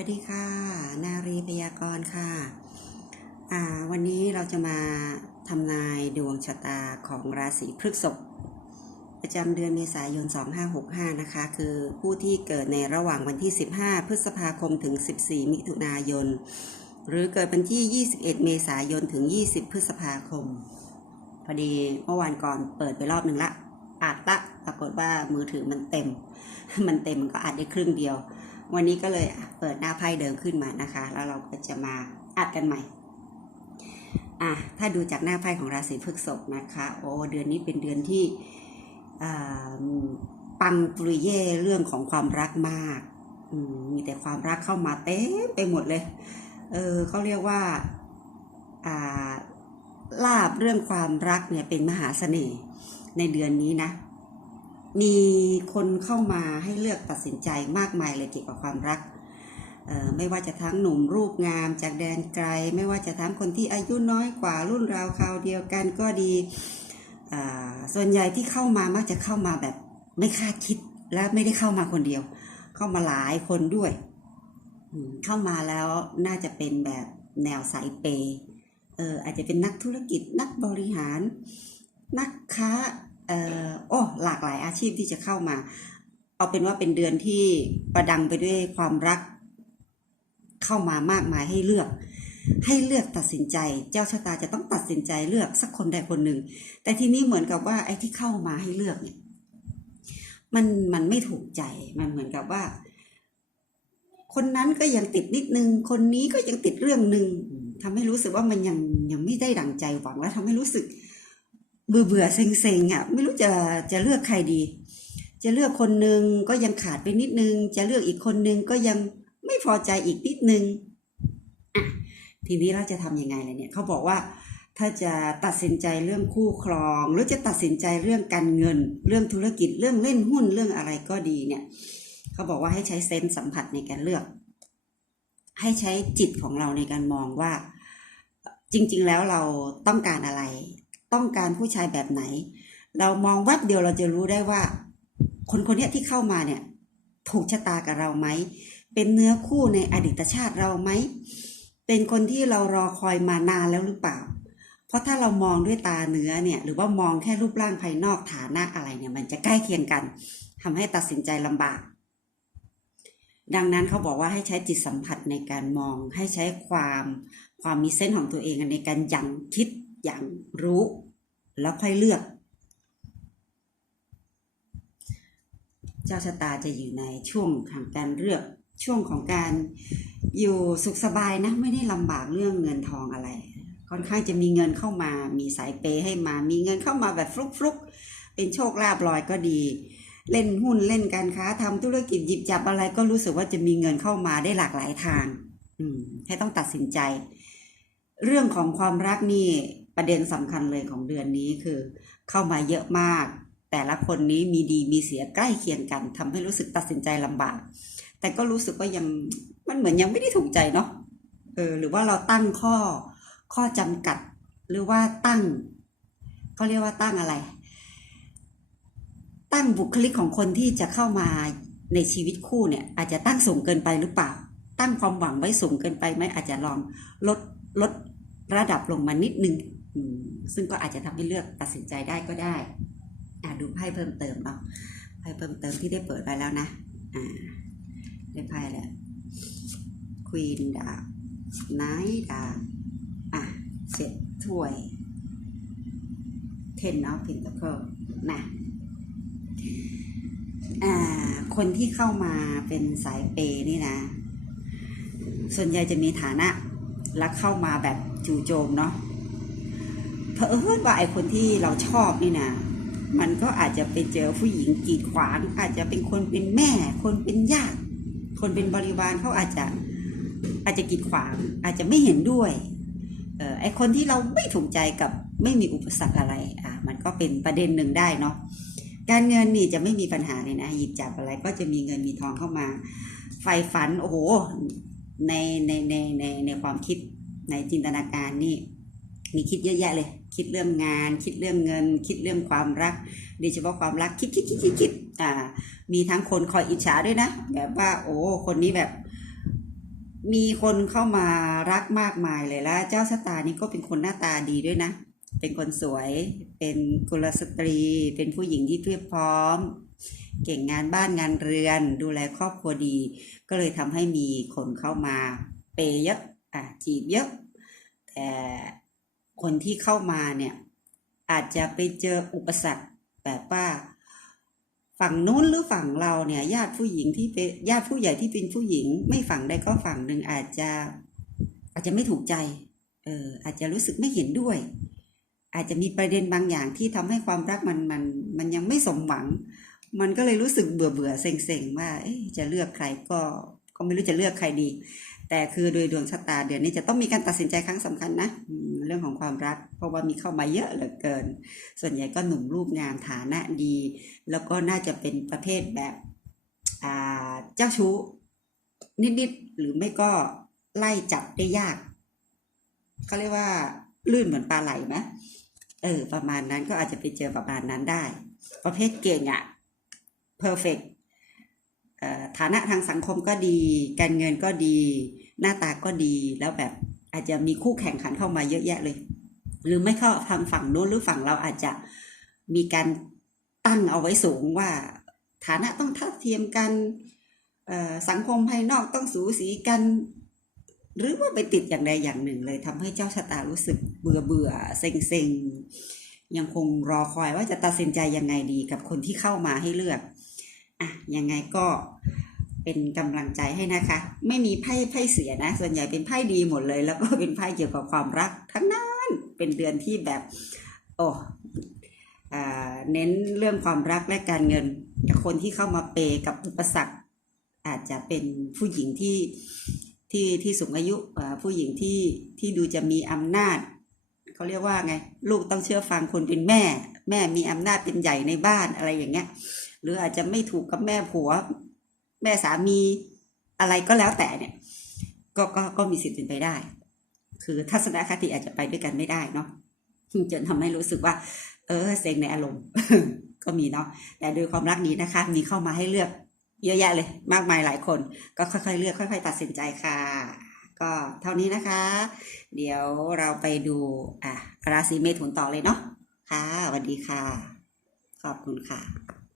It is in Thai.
วัสดีค่ะ นารีพยากรณ์ค่ะอ่าวันนี้เราจะมาทำนายดวงชะตาของราศีพฤษภประจำเดือนเมษายน 2565 นะคะ คือผู้ที่เกิดในระหว่างวันที่ 15 พฤษภาคมถึง 14 มิถุนายน หรือเกิดวันที่ 21 เมษายนถึง 20 พฤษภาคม พอดีเมื่อวานก่อนเปิดไปรอบหนึ่งละอัดละปรากฏว่ามือถือมันเต็ม มันเต็มมันก็อัดได้ครึ่งเดียว วันนี้ก็เลยเปิดหน้าไพ่เดิมขึ้นมานะคะ แล้วเราก็จะมาอัดกันใหม่อะถ้าดูจากหน้าไพ่ของราศีพฤษภนะคะ โอ้เดือนนี้เป็นเดือนที่อ่าปังปรุยเย่เรื่องของความรักมากมีแต่ความรักเข้ามาเต็มไปหมดเลย เออเขาเรียกว่าอ่าลาบเรื่องความรักเนี่ยเป็นมหาเสน่ห์ในเดือนนี้นะ มีคนเข้ามาให้เลือกตัดสินใจมากมายเลยเกี่ยวกับความรัก ไม่ว่าจะทั้งหนุ่มรูปงามจากแดนไกล ไม่ว่าจะทั้งคนที่อายุน้อยกว่ารุ่นราวคราวเดียวกันก็ดี ส่วนใหญ่ที่เข้ามามักจะเข้ามาแบบไม่คาดคิดและไม่ได้เข้ามาคนเดียว เข้ามาหลายคนด้วย เข้ามาแล้วน่าจะเป็นแบบแนวสายเปย์เอออาจจะเป็นนักธุรกิจนักบริหาร นักค้า เอ่อโอ้หลากหลายอาชีพที่จะเข้ามา เอาเป็นว่าเป็นเดือนที่ประดังไปด้วยความรัก เข้ามามากมายให้เลือก ให้เลือกตัดสินใจ เจ้าชะตาจะต้องตัดสินใจเลือกสักคนใดคนหนึ่ง แต่ทีนี้เหมือนกับว่าไอ้ที่เข้ามาให้เลือกเนี่ยมันมันไม่ถูกใจมันเหมือนกับว่า คนนั้นก็ยังติดนิดนึง คนนี้ก็ยังติดเรื่องหนึ่งทำให้รู้สึกว่ามันยังยังไม่ได้ดังใจหวังและทำให้รู้สึก เบื่อเบื่อเซ็งเซ็งอะไม่รู้จะจะเลือกใครดี จะเลือกคนหนึ่งก็ยังขาดไปนิดนึง จะเลือกอีกคนนึงก็ยังไม่พอใจอีกนิดนึงอะทีนี้เราจะทำยังไงเล่ะเนี่ยเขาบอกว่าถ้าจะตัดสินใจเรื่องคู่ครอง หรือจะตัดสินใจเรื่องการเงิน เรื่องธุรกิจเรื่องเล่นหุ้นเรื่องอะไรก็ดีเนี่ยเขาบอกว่าให้ใช้เซนส์สัมผัสในการเลือก ให้ใช้จิตของเราในการมองว่า จริง ๆ แล้วเราต้องการอะไร ต้องการผู้ชายแบบไหน เรามองแวบเดียวเราจะรู้ได้ว่า คนคนนี้ที่เข้ามาเนี่ย ถูกชะตากับเราไหม เป็นเนื้อคู่ในอดีตชาติเราไหม เป็นคนที่เรารอคอยมานานแล้วหรือเปล่า เพราะถ้าเรามองด้วยตาเนื้อเนี่ย หรือว่ามองแค่รูปร่างภายนอกฐานะอะไรเนี่ย มันจะใกล้เคียงกันทำให้ตัดสินใจลำบากดังนั้นเขาบอกว่าให้ใช้จิตสัมผัสในการมอง ให้ใช้ความความมีเส้นของตัวเองในการยังคิด อย่างรู้ แล้วค่อยเลือก เจ้าชะตาจะอยู่ในช่วงของการเลือกช่วงของการอยู่สุขสบายนะ ไม่ได้ลำบากเรื่องเงินทองอะไร ค่อนข้างจะมีเงินเข้ามามีสายเปย์ให้มา มีเงินเข้ามาแบบฟลุกๆ เป็นโชคลาภลอยก็ดี เล่นหุ้นเล่นการค้าทำธุรกิจหยิบจับอะไร ก็รู้สึกว่าจะมีเงินเข้ามาได้หลากหลายทาง อืมให้ต้องตัดสินใจ เรื่องของความรักนี่ ประเด็นสำคัญเลยของเดือนนี้คือเข้ามาเยอะมาก แต่ละคนนี้มีดีมีเสียใกล้เคียงกันทำให้รู้สึกตัดสินใจลำบาก แต่ก็รู้สึกว่ายังมันเหมือนยังไม่ได้ถูกใจเนาะเออหรือว่าเราตั้งข้อข้อจำกัด หรือว่าตั้งเขาเรียกว่าตั้งอะไร ตั้งบุคลิกของคนที่จะเข้ามาในชีวิตคู่เนี่ย อาจจะตั้งสูงเกินไปหรือเปล่า ตั้งความหวังไว้สูงเกินไปไหมอาจจะลองลดลดระดับลงมานิดนึง ซึ่งก็อาจจะทำให้เลือกตัดสินใจได้ก็ได้อ่าดูไพ่เพิ่มเติมเนาะไพ่เพิ่มเติมที่ได้เปิดไว้แล้วนะอ่าได้ไพ่แล้วควีนดาบไนท์ดาบอะเสร็จถ้วยเทนออฟพินตะเคิลนะอ่าคนที่เข้ามาเป็นสายเปย์นี่นะ ส่วนใหญ่จะมีฐานะ และเข้ามาแบบจู่โจมเนาะ เผอิญว่าไอคนที่เราชอบนี่นะมันก็อาจจะไปเจอผู้หญิงกีดขวาง อาจจะเป็นคนเป็นแม่ คนเป็นญาติคนเป็นบริวารเขาอาจจะอาจจะกีดขวาง อาจจะไม่เห็นด้วยเออไอคนที่เราไม่ถูกใจกับไม่มีอุปสรรคอะไรอะมันก็เป็นประเด็นหนึ่งได้เนาะการเงินนี่จะไม่มีปัญหาเลยนะหยิบจับอะไรก็จะมีเงินมีทองเข้ามาไฟฝันโอ้โหในในในในในความคิดในจินตนาการนี่ มีคิดเยอะแยะเลย คิดเรื่องงาน คิดเรื่องเงิน คิดเรื่องความรักโดยเฉพาะความรักคิดคิดคิดคิดคิดอ่า มีทั้งคนคอยอิจฉาด้วยนะ แบบว่า โอ้คนนี้แบบ มีคนเข้ามารักมากมายเลยแล้ว เจ้าชะตานี่ก็เป็นคนหน้าตาดีด้วยนะ เป็นคนสวย เป็นกุลสตรี เป็นผู้หญิงที่เพียบพร้อม เก่งงานบ้านงานเรือน ดูแลครอบครัวดี ก็เลยทำให้มีคนเข้ามา เปย์เยอะอะจีบเยอะแต่ คนที่เข้ามาเนี่ย อาจจะไปเจออุปสรรคแบบว่าฝั่งนู้นหรือฝั่งเราเนี่ย ญาติผู้หญิงที่เป็นญาติผู้ใหญ่ที่เป็นผู้หญิง ไม่ฝั่งใดก็ฝั่งหนึ่งอาจจะอาจจะไม่ถูกใจ เอออาจจะรู้สึกไม่เห็นด้วย อาจจะมีประเด็นบางอย่างที่ทำให้ความรักมันมันมันยังไม่สมหวัง มันก็เลยรู้สึกเบื่อเบื่อเซ็งเซ็งว่าจะเลือกใครก็ก็ไม่รู้จะเลือกใครดี แต่คือโดยดวงชะตาเดือนนี้จะต้องมีการตัดสินใจครั้งสำคัญนะอืม เรื่องของความรัก เพราะว่ามีเข้ามาเยอะเหลือเกิน ส่วนใหญ่ก็หนุ่มรูปงามฐานะดี แล้วก็น่าจะเป็นประเภทแบบเจ้าชู้นิดๆหรือไม่ก็ไล่จับได้ยากเขาเรียกว่าลื่นเหมือนปลาไหลไหมเออ ประมาณนั้นก็อาจจะไปเจอประมาณนั้นได้ ประเภทเก่งอะ่ะ perfect ฐานะทางสังคมก็ดี การเงินก็ดี หน้าตาก็ดีแล้วแบบ อาจจะมีคู่แข่งขันเข้ามาเยอะแยะเลย หรือไม่เข้าทางฝั่งโน้นหรือฝั่งเราอาจจะมีการตั้งเอาไว้สูงว่า ฐานะต้องเท่าเทียมกันเอ่อสังคมภายนอกต้องสูสีกัน หรือว่าไปติดอย่างใดอย่างหนึ่งเลยทำให้เจ้าชะตารู้สึกเบื่อเบื่อเซ็งเซ็งยังคงรอคอยว่าจะตัดสินใจยังไงดีกับคนที่เข้ามาให้เลือกอะยังไงก็ เป็นกำลังใจให้นะคะ ไม่มีไพ่ไพ่เสียนะ ส่วนใหญ่เป็นไพ่ดีหมดเลย แล้วก็เป็นไพ่เกี่ยวกับความรัก ทั้งนั้นเป็นเดือนที่แบบ โอ้อ่าเน้นเรื่องความรักและการเงินคนที่เข้ามาเปย์กับอุปสรรคอาจจะเป็นผู้หญิงที่ที่ที่สูงอายุผู้หญิงที่ที่ดูจะมีอำนาจเขาเรียกว่าไง ลูกต้องเชื่อฟังคนเป็นแม่ แม่มีอำนาจเป็นใหญ่ในบ้านอะไรอย่างเงี้ย หรืออาจจะไม่ถูกกับแม่ผัว แม่สามีอะไรก็แล้วแต่เนี่ย ก็ก็ก็มีสิทธิ์เป็นไปได้ คือทัศนคติอาจจะไปด้วยกันไม่ได้เนาะจนทำให้รู้สึกว่า เออเซ็งในอารมณ์ ก็มีเนาะแต่โดยความรักนี้นะคะ มีเข้ามาให้เลือกเยอะแยะเลย มากมายหลายคน ก็ค่อยๆเลือกค่อย ๆ ตัดสินใจค่ะ ก็เท่านี้นะคะ เดี๋ยวเราไปดูอะราศีเมถุนต่อเลยเนาะค่ะสวัสดีค่ะ ขอบคุณค่ะ